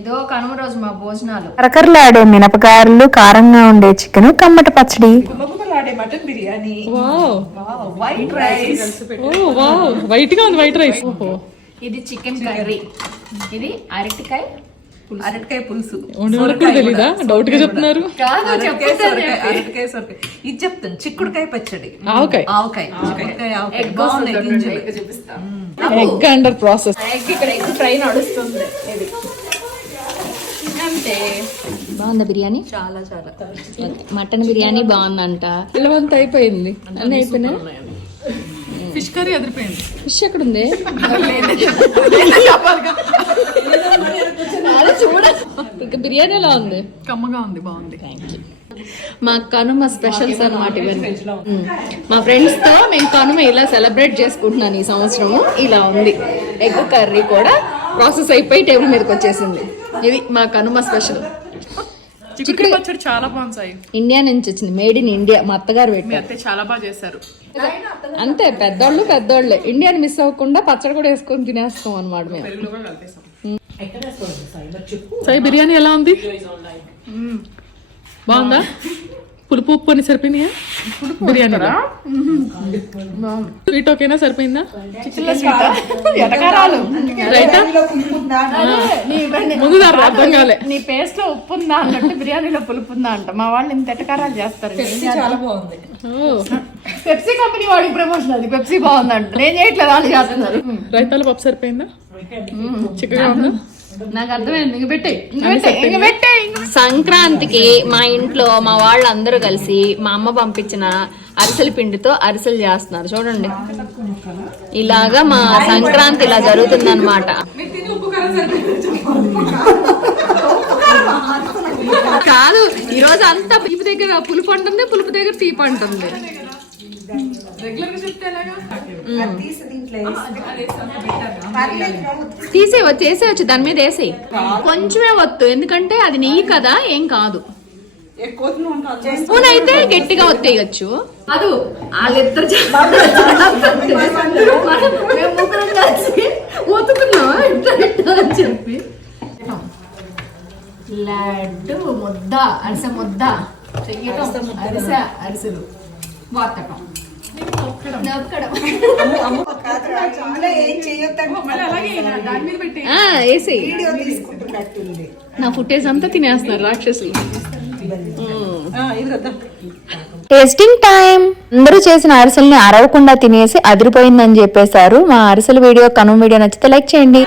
ఇదో కనుమ రోజు మా భోజనాలు. కరకరలాడే మినపగారెలు, కారంగా ఉండే చికెన్, కమ్మట పచ్చడి, గుమగుమలాడే mutton biryani, white rice. White గా ఉంది వైట్ రైస్. ఇది చికెన్ కర్రీ, ఇది అరటికాయ పులుసు. తెలీదా? డౌట్ గా చెప్తున్నారు. అరటికాయ సొరకాయ. ఇది చెప్తాను, చిక్కుడుకాయ పచ్చడి, ఆవకాయ ఎగ్ అండర్ ప్రాసెస్. ఇక్కడ ఎగ్ ఫ్రై నడుస్తుంది. ఇది అంతే. బాగుందా బిర్యానీ? చాలా చాలా. మటన్ బిర్యానీ బాగుందంట. పిల్లవంతా అయిపోయింది, అన్నీ అయిపోయినాయి. ఫిష్ కర్రీ అదిరిపోయింది. ఫిష్ ఎక్కడుంది? ఇంకా బిర్యానీ ఎలా ఉంది? కమ్మగా ఉంది, బాగుంది. మా కనుమ స్పెషల్స్ అన్నమాట ఇవన్నీ. మా ఫ్రెండ్స్ తో మేము కనుమ ఇలా సెలబ్రేట్ చేసుకుంటున్నాను ఈ సంవత్సరము. ఇలా ఉంది. ఎగ్ కర్రీ కూడా ప్రాసెస్ అయిపోయి టేబుల్ మీదకి వచ్చేసింది. ఇది మా కనుమ స్పెషల్. చిక్కుడు పచ్చడి చాలా బాగుంది. ఇండియా నుంచి వచ్చింది, మేడ్ ఇన్ ఇండియా. మా అత్తగారు పెట్టి చాలా బాగా చేశారు. అంతే, పెద్దోళ్ళే. ఇండియాని మిస్ అవ్వకుండా పచ్చడి కూడా వేసుకొని తినేస్తాం అన్నమాట మేము. సాయి బిర్యానీ ఎలా ఉంది? బాగుందా? పులుపు ఉప్పు అని సరిపోయినాయా బిర్యానీ? స్వీట్ ఓకేనా? సరిపోయిందా? ముందు అర్థం కాలే. నీ పేస్ట్ లో ఉప్పు ఉందా అన్నట్టు బిర్యానీలో పులుపు ఉందా అంట. మా వాళ్ళు ఇంత ఎటకారాలు చేస్తారు. చాలా బాగుంది. పెప్సీ కంపెనీ వాడికి ప్రమోషన్, అది పెప్సీ బాగుందంట. నేను చేయట్లేదు, వాళ్ళు చేస్తున్నారు. రైతాల పప్పు సరిపోయిందా? చిక్కగా ఉందా? నాకు అర్థమైంది. సంక్రాంతికి మా ఇంట్లో మా వాళ్ళందరూ కలిసి మా అమ్మ పంపించిన అరిసెల పిండితో అరిసెలు చేస్తున్నారు. చూడండి, ఇలాగా మా సంక్రాంతి ఇలా జరుగుతుంది అనమాట. కాదు, ఈరోజు అంతా పులుపు దగ్గర పులుపు అంటుంది, పులుపు దగ్గర తీపి అంటుంది. తీసేవచ్చు, దాని మీద వేసేయి. కొంచెమే వత్తు, ఎందుకంటే అది నెయ్యి కదా, ఏం కాదు. స్పూన్ అయితే గట్టిగా ఒత్తేయచ్చు. అది వాళ్ళిద్దరు చెప్పి లడ్డు ముద్ద, అరిసె ముద్ద చెయ్యటం, అరిసెలు వాతకం. నా ఫుటేజ్ అంతా తినేస్తున్నారు రాక్షసులు. Tasting time. అందరూ చేసిన అరిసెల్ని అరవకుండా తినేసి అదిరిపోయిందని చెప్పేశారు. మా అరిసెల వీడియో, కనుమ వీడియో నచ్చితే లైక్ చేయండి.